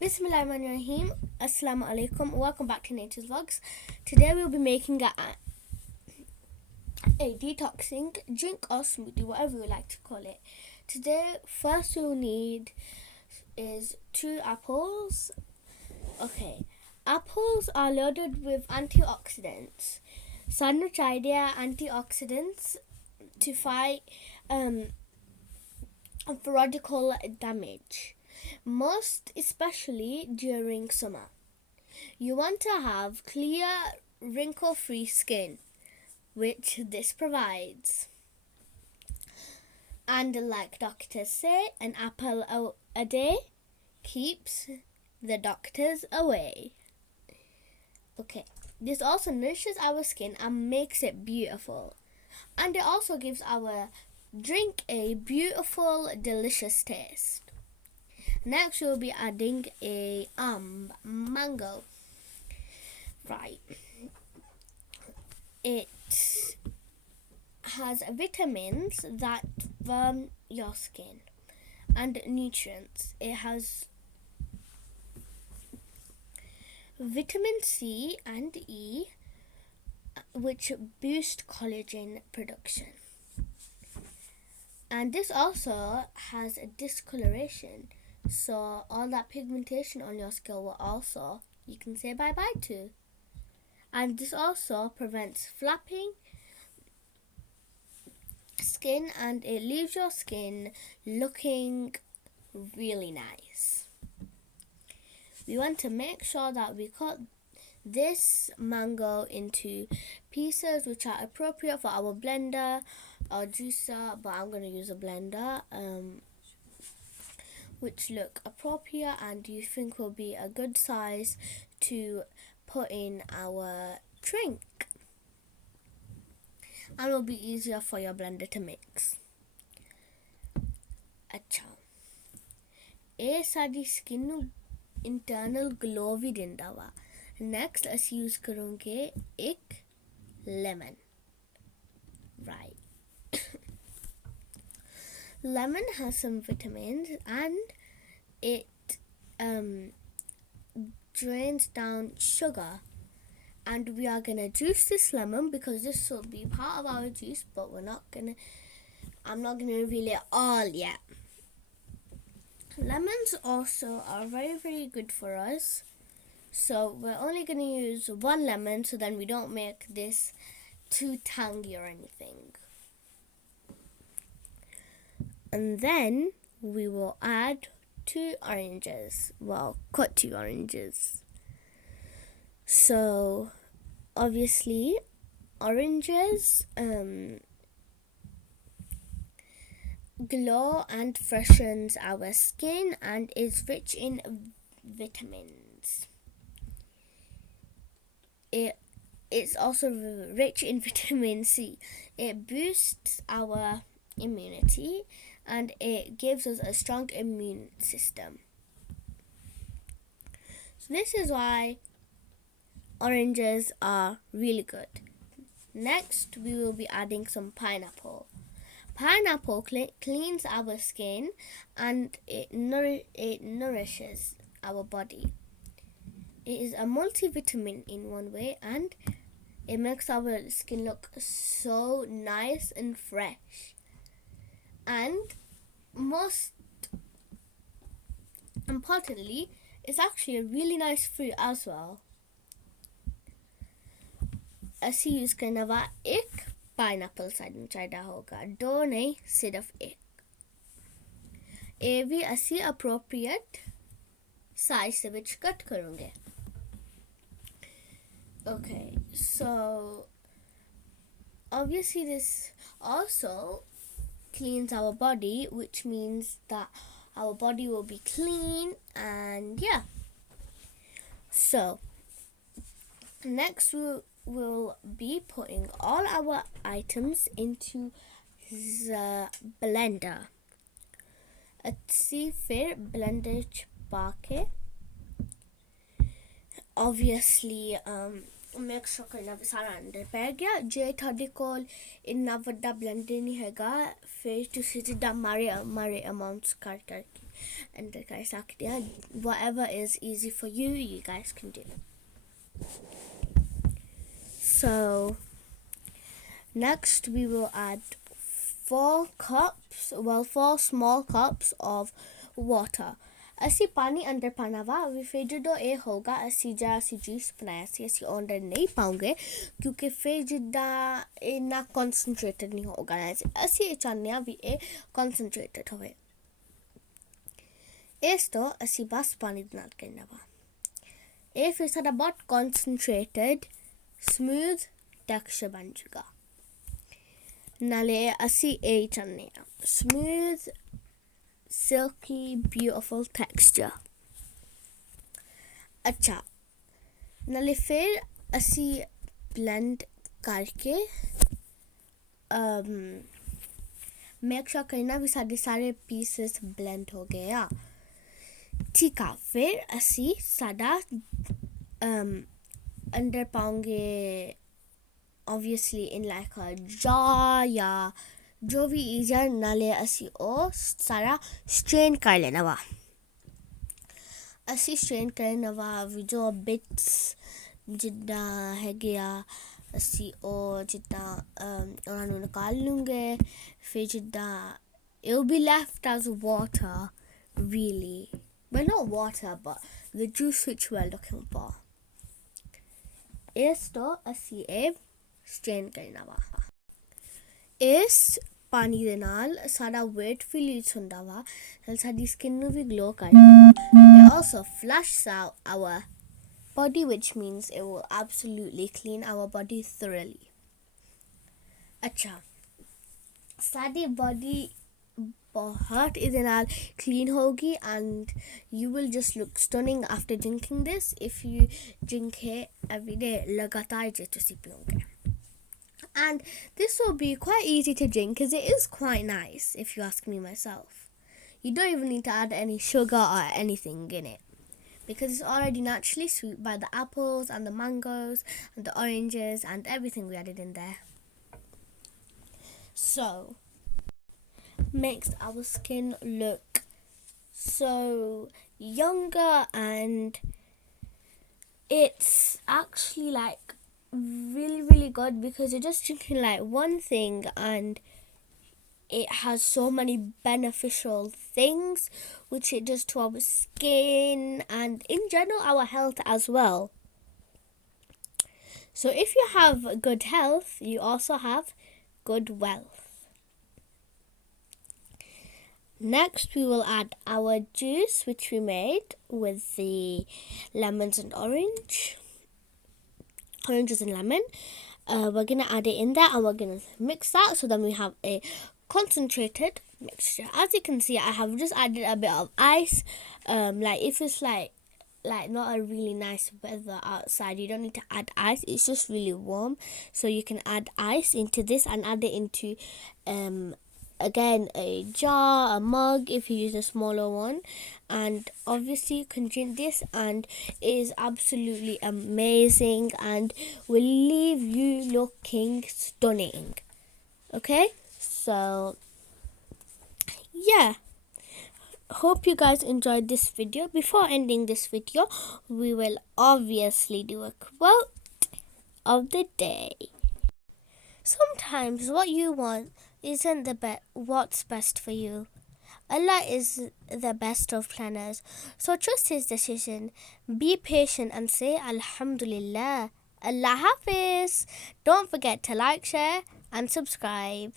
Bismillahirrahmanirrahim. Assalamu alaikum. Welcome back to Nature's Vlogs. Today we'll be making a detoxing drink or smoothie, whatever you like to call it. Today, first we'll need is 2 apples. Okay, apples are loaded with antioxidants. Cyanide antioxidants to fight radical damage, most especially during summer. You want to have clear, wrinkle-free skin, which this provides. And like doctors say, an apple a day keeps the doctors away. Okay, this also nourishes our skin and makes it beautiful. And it also gives our drink a beautiful, delicious taste. Next, we'll be adding a mango. Right. It has vitamins that firm your skin and nutrients. It has vitamin C and E, which boost collagen production. And this also has a discoloration, so all that pigmentation on your skin will also, you can say bye-bye to. And this also prevents flapping skin, and it leaves your skin looking really nice. We want to make sure that we cut this mango into pieces which are appropriate for our blender or juicer, but I'm going to use a blender which look appropriate and you think will be a good size to put in our drink, and will be easier for your blender to mix. अच्छा, ਇਹ ਸਾਡੀ skin ਨੂੰ internal glow ਵੀ ਦਿੰਦਾ ਵਾ. Next ਅਸੀਂ use ਕਰਾਂਗੇ ਇੱਕ lemon. Right. Lemon has some vitamins and it drains down sugar, and we are gonna juice this lemon because this will be part of our juice, but I'm not gonna reveal it all yet. Lemons also are very, very good for us, so we're only gonna use 1 lemon so then we don't make this too tangy or anything. And then we will add 2 oranges. Well, cut 2 oranges. So obviously oranges glow and freshens our skin and is rich in vitamins. It's also rich in vitamin C. It boosts our immunity and it gives us a strong immune system. So this is why oranges are really good. Next, we will be adding some pineapple. Pineapple cleans our skin and it nourishes our body. It is a multivitamin in one way and it makes our skin look so nice and fresh. And most importantly, it's actually a really nice fruit as well. ਅਸੀਂ use करना वा एक pineapple side चाहिदा होगा, 2 नहीं सिर्फ 1. ये भी ਅਸੀਂ appropriate size ਦੇ ਵਿੱਚ ਕੱਟ ਕਰਾਂਗੇ. Okay, so obviously this also cleans our body, which means that our body will be clean, and yeah. So next we'll be putting all our items into the blender. ਅਸੀਂ ਫਿਰ blender ਚ ਪਾ ਕੇ obviously make sure ਕਰਨਾ ਵੀ ਸਾਰਾ ਅੰਦਰ ਪੈ ਗਿਆ. ਜੇ ਤੁਹਾਡੇ ਕੋਲ ਇੰਨਾ ਵੱਡਾ ਬਲੈਂਡਰ ਨਹੀਂ ਹੈਗਾ, ਫਿਰ ਤੁਸੀਂ ਜਿੱਦਾਂ ਮਾਰੇ ਅਮਾਊਂਟਸ ਕਰ ਕਰਕੇ and guys, yeah, whatever is easy for you, you guys can do. So next we will add 4 small cups of water. ਅਸੀਂ ਪਾਣੀ ਅੰਦਰ ਪਾਣਾ ਵਾ ਫਿਰ ਜਦੋਂ ਇਹ ਹੋਗਾ ਅਸੀਂ ਜੂਸ ਬਣਾਇਆ ਸੀ ਅਸੀਂ ਅੰਦਰ ਨਹੀਂ ਪਾਉਂਗੇ ਕਿਉਂਕਿ ਫਿਰ ਜਿੱਦਾਂ ਇੰਨਾ ਕਨਸੈਂਟਰੇਟਡ ਨਹੀਂ ਹੋਗਾ ਅਸੀਂ ਚਾਹੁੰਦੇ ਹਾਂ ਵੀ ਇਹ ਕਨਸੈਂਟਰੇਟਡ ਹੋਵੇ ਇਸ ਤੋਂ ਅਸੀਂ ਬਸ ਪਾਣੀ ਦੇ ਨਾਲ ਕਰਨਾ ਵਾ ਇਹ ਫਿਰ ਸਾਡਾ ਬਹੁਤ ਕਨਸੈਂਟਰੇਟਡ ਸਮੂਥ ਟੈਕਸਚਰ ਬਣ ਜਾਊਗਾ ਨਾਲੇ ਅਸੀਂ ਇਹ ਚਾਹੁੰਦੇ ਹਾਂ ਸਮੂਥ silky beautiful texture अच्छा नाले फिर असी blend करके मेक श्योर करना भी सारे पीसेस blend हो गए आ ठीक है फिर असी सादा अंदर पाऊंगे obviously in like a jar या जो भी इधर नाले असी ओ सारा स्ट्रेन कर लेना वा असी स्ट्रेन करना वा जो बिट्स जिद्दा है गया असी ओ जिद्दा उन्होंने निकाल लूँगे फिर जिद्दा it will be left as water really but not water but the juice which we're looking for इस तो असी ए स्ट्रेन करना वा इस पानी ਦੇ ਨਾਲ ਸਾਡਾ weight release ਹੁੰਦਾ ਵਾ ਤੇ ਸਾਡੀ skin ਨੂੰ ਵੀ glow ਕਰਦਾ ਵਾ it also flushes out our body which means it will absolutely clean our body thoroughly अच्छा ਸਾਡੀ body बहुत ਇਹਦੇ ਨਾਲ clean होगी and you will just look stunning after drinking this if you drink it every day ਲਗਾਤਾਰ ਜੇ ਤੁਸੀਂ ਪੀਓਗੇ And this will be quite easy to drink because it is quite nice if you ask me myself. You don't even need to add any sugar or anything in it because it's already naturally sweet by the apples and the mangoes and the oranges and everything we added in there. So, makes our skin look so younger and it's actually like really good because you're just drinking like one thing and it has so many beneficial things which it does to our skin and in general our health as well. So if you have good health you also have good wealth. Next we will add our juice which we made with the lemons and oranges and lemon. We're going to add it in there and we're going to mix that so then we have a concentrated mixture. As you can see I have just added a bit of ice like if it's like not a really nice weather outside you don't need to add ice it's just really warm so you can add ice into this and add it into again a jar a mug if you use a smaller one and obviously you can drink this and it is absolutely amazing and will leave you looking stunning okay so yeah hope you guys enjoyed this video. Before ending this video we will obviously do a quote of the day. Sometimes what you want isn't what's best for you. Allah is the best of planners, so trust his decision. Be patient and say Alhamdulillah. Allah Hafiz. Don't forget to like, share and subscribe.